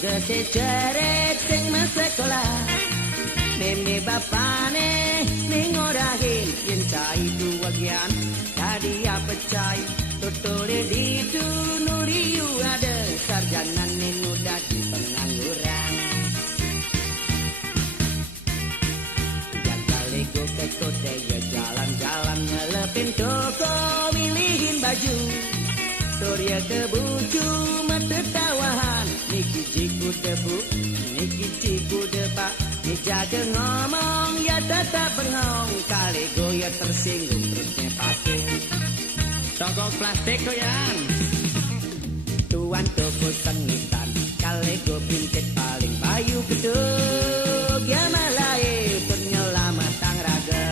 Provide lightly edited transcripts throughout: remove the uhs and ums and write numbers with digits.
Keseceret sing sekolah meme bapane ning orahin yen cai duwagian tadi apa cai totole ditu nuriu ada sarjana ninu dadi pengangguran dan kaliku ke kota ya jalan-jalan ngelepin toko milihin baju Surya kebucu mata tawahan Niki ciku debu, niki ciku depak Ni jaga ngomong ya tetap bengong Kali goya tersinggung perutnya patung Tongkok plastik goyang Tuan toko sengitan Kali go pintit paling bayu gedug Ya malai penyelamat tang raga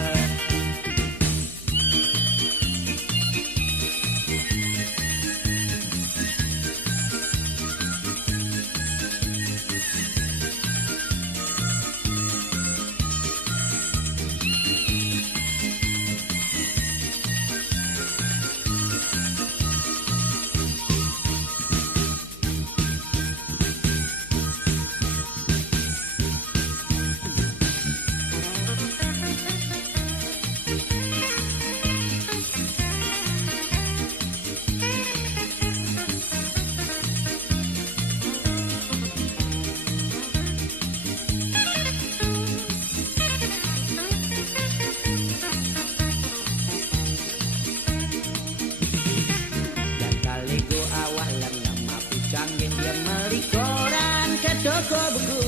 toko buku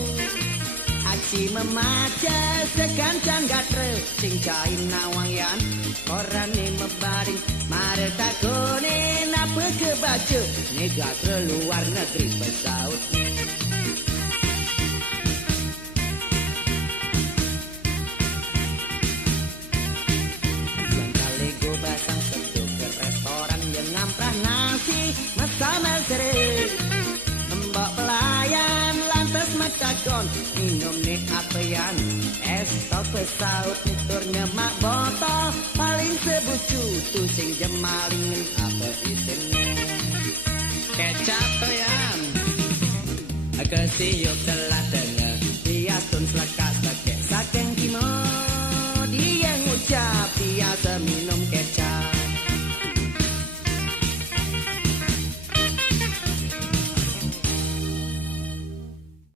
aksi memaca sekancang gatre sing cain nawangyan orane mebaring mare takone napa kebaca negara luar negeri bersaut yang kali go basang seduk ke restoran yang ngamprah nasi masamal sering mbak pelayan lantas matakon minum nih apean es tau pesaut niturnya mak botol paling sebucu tu sing jemalingin apa isinnya kecap toyan kesiyuk telah denger biasun selekas pakai saking kimo dia ngucap biasa minum